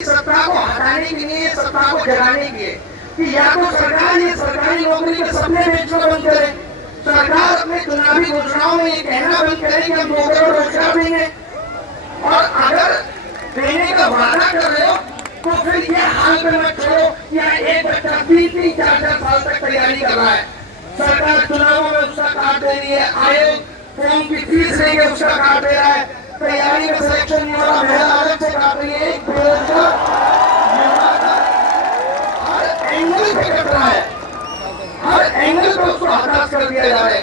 सत्ता को हटाने के लिए, सत्ता को जगाने के लिए कि या तो सरकार ये सरकारी नौकरी के सपने बेचना बंद करे, सरकार अपने चुनावी घोषणाओं में ये कहना बंद करे कि हम 2 करोड़ रोजगार देंगे, और अगर देने का वादा कर रहे हो तो फिर ये हाल में मत छोड़ो या एक बच्चा 3-3, 4-4 साल तक तैयारी कर रहा है, सरकार चुनावों में उसका काट दे रही है, आयोग फॉर्म की फीस लेके उसका काट दे रहा है, तैयारी में सिलेक्शन नहीं हो रहा, महिला अलग से काट रही है, हर एंगल पे कट रहा है, हर एंगल पे उसको हताश कर दिया जा रहा है।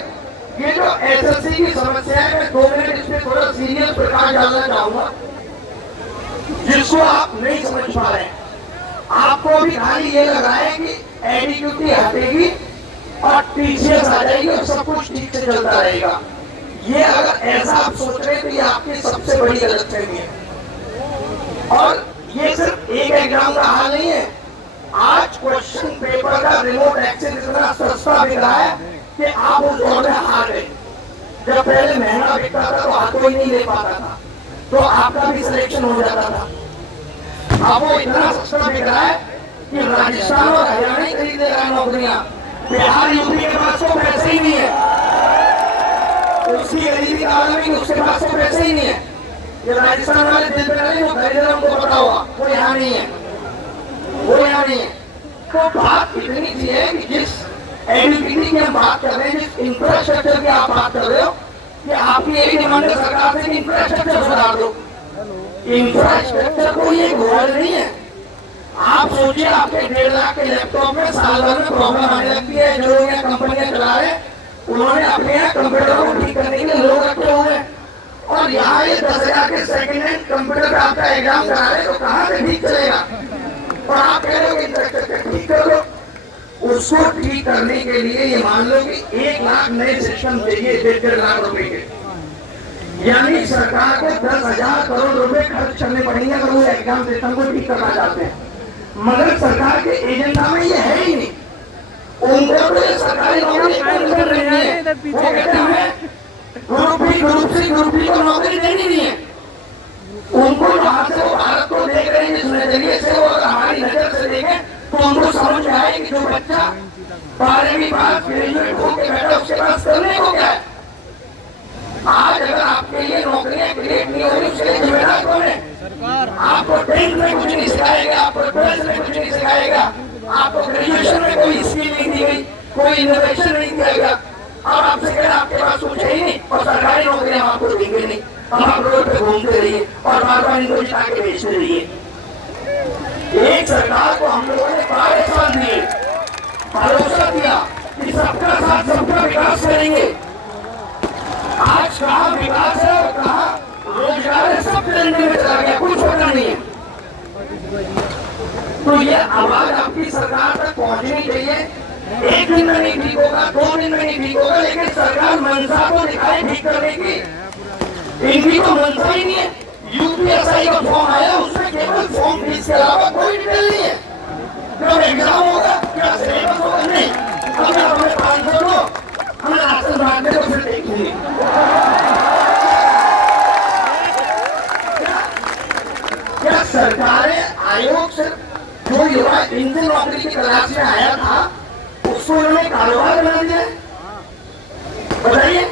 ये जो एसएससी की समस्या है, मैं 2 मिनट इसमें थोड़ा सीरियस प्रकाश डालना चाहूंगा जिसको आप नहीं समझ पा रहे हैं। आपको भी खाली ये लगा है कि एडीक्यूटी हटेगी और टीसीएस आ जाएगी और सब कुछ ठीक से चलता रहेगा। ये अगर ऐसा आप सोच रहे हैं तो ये आपकी सबसे बड़ी गलतफहमी है। और ये सिर्फ एक एग्जाम का हाल नहीं है। आज क्वेश्चन पेपर का रिमोट एक्सेस इतना सस्ता बिक रहा है कि आप उस दौर में हार गए। जब पहले महंगा बिकता था तो हाथ कोई नहीं ले पाता था, तो आपका भी सिलेक्शन हो जाता था। अब वो इतना सस्ता बिक रहा है कि राजस्थान और हरियाणा ही खरीद ले रहा है नौकरियां। बिहार यूपी के पास तो पैसे ही नहीं है, उसकी गरीबी का आलम ही उसके पास तो पैसे ही नहीं है। ये राजस्थान वाले दिल पे नहीं, वो खरीद रहे हमको पता होगा, वो यहाँ नहीं है, वो यहाँ नहीं है। तो बात इतनी सी है कि जिस एडीपीटी की हम बात कर रहे हैं, जिस इंफ्रास्ट्रक्चर की आप बात कर रहे हो, कि आपकी एक डिमांड है सरकार से कि इंफ्रास्ट्रक्चर सुधार दो। इंफ्रास्ट्रक्चर कोई एक वर्ड नहीं है। आप सोचिए, आपके 1.5 लाख के लैपटॉप में साल भर में प्रॉब्लम आने लगती है, जो लोग कंपनियां चला रहे हैं उन्होंने अपने यहाँ कंप्यूटर को ठीक करने के लिए लोग रखे हुए हैं, और यहाँ ये 10,000 के सेकेंड हैंड कंप्यूटर का आपका एग्जाम करा रहे तो कहाँ से ठीक चलेगा? और आप कह रहे हो इंफ्रास्ट्रक्चर ठीक कर लो। उसको ठीक करने के लिए ये मान लो कि 1 लाख नए सिस्टम चाहिए, 1.5 लाख रुपए के, यानी सरकार को 10,000 करोड़ रुपए खर्च करने पड़ेंगे अगर वो एग्जाम सिस्टम को ठीक करना चाहते हैं। मगर सरकार के एजेंडा में ये है ही नहीं। उनको तो ये सरकारी नौकरी कर रही है, वो कहते हैं group B, group C, group D को नौकरी देनी नहीं है। उनको जहाँ से वो भारत को देख रहे हैं, जिस नजरिए से वो हमारी नजर से देखें, तो उनको समझ में आए कि जो बच्चा 12वीं पास ग्रेजुएट होकर बैठा उसके पास करने को क्या है। आज अगर आपके लिए नौकरियां क्रिएट नहीं हो रही, उसके लिए जिम्मेदार कौन है? आपको 10th में कुछ नहीं सिखाएगा, आपको 12th में कुछ नहीं सिखाएगा, आपको ग्रेजुएशन में कोई स्किल नहीं दी गई, कोई इनोवेशन नहीं दिया गया, और आपसे कह आपके पास कुछ है ही नहीं, और सरकारी नौकरियां आपको देंगे नहीं। आप रोड पे घूमते रहिए और बार-बार इनको जिता के बेचते रहिए। एक सरकार को हम लोगों ने 12 साल दिए, भरोसा दिया कि सबका साथ सबका विकास करेंगे। आज कहाँ विकास है और कहाँ रोजगार है, सब चलने में चला गया, कुछ होता नहीं है। तो ये आवाज आपकी सरकार तक पहुंचनी चाहिए। 1 दिन में नहीं ठीक होगा, 2 दिन में नहीं ठीक होगा, लेकिन सरकार मंशा को दिखाए ठीक करने की। इनकी तो मंशा ही नहीं है। यूपीएसआई का फॉर्म आया, उसमें केवल फॉर्म फीस के अलावा कोई डिटेल नहीं है। जब एग्जाम होगा क्या सिलेबस होगा? नहीं। अगर हमें 500 दो, हमें राशन बांटने को फिर देखेंगे। क्या सरकारें आयोग से जो युवा इनसे नौकरी की तलाश में आया था उसको उन्होंने कारोबार बना दिया? बताइए,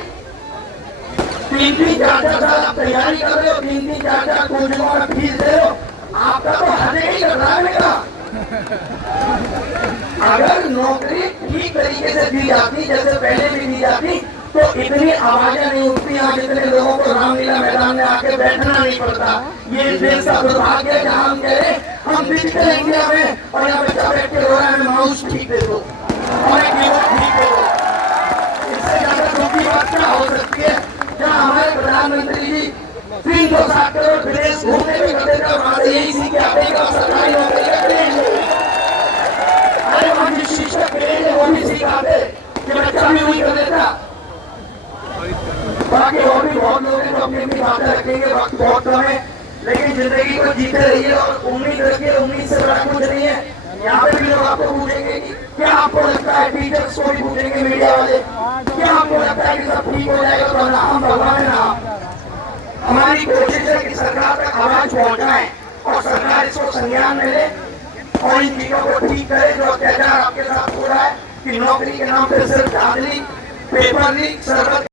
3-3, 4-4 साल आप तैयारी कर रहे हो, 3-3, 4-4 कोचिंगों का फीस दे रहे हो, आपका तो हद ही कर रहा है। अगर नौकरी ठीक तरीके से दी जाती, जैसे पहले भी दी जाती, तो इतनी आवाजें नहीं उठती, आज इतने लोगों को रामलीला मैदान में आके बैठना नहीं पड़ता। ये इस देश का दुर्भाग्य है जहाँ हम कह रहे हम डिजिटल इंडिया में, और यहाँ बच्चा बैठ के रो रहा है माउस ठीक दे दो और एक कीबोर्ड ठीक दे दो। इससे ज्यादा दुखी बात क्या हो सकती है? जहाँ हमारे प्रधानमंत्री जी 360 करोड़ विदेश घूमने में करते थे, वहां से यही सीखे आते हैं सरकारी नौकरी करेंगे। अरे हम जिस शिक्षक करेंगे वो भी सिखाते कि बच्चा भी वही कर देता। बाकी और भी बहुत लोग हैं जो अपनी अपनी बातें रखेंगे, वक्त बहुत कम है, लेकिन जिंदगी को जीते रहिए और उम्मीद रखिए, उम्मीद से बड़ा कुछ नहीं है। यहाँ पे भी लोग आपको पूछेंगे कि क्या आपको लगता है, टीचर्स को भी पूछेंगे, मीडिया वाले, क्या आपको लगता है कि सब ठीक हो जाएगा? तो ना हम भगवान है ना। हमारी कोशिश है कि सरकार तक आवाज पहुंचाएं और सरकार सरकार इसको संज्ञान में ले और इन चीजों को ठीक करे जो अत्याचार आपके साथ हो रहा है कि नौकरी के नाम पे सिर्फ धांधली, पेपर लीक, सरबत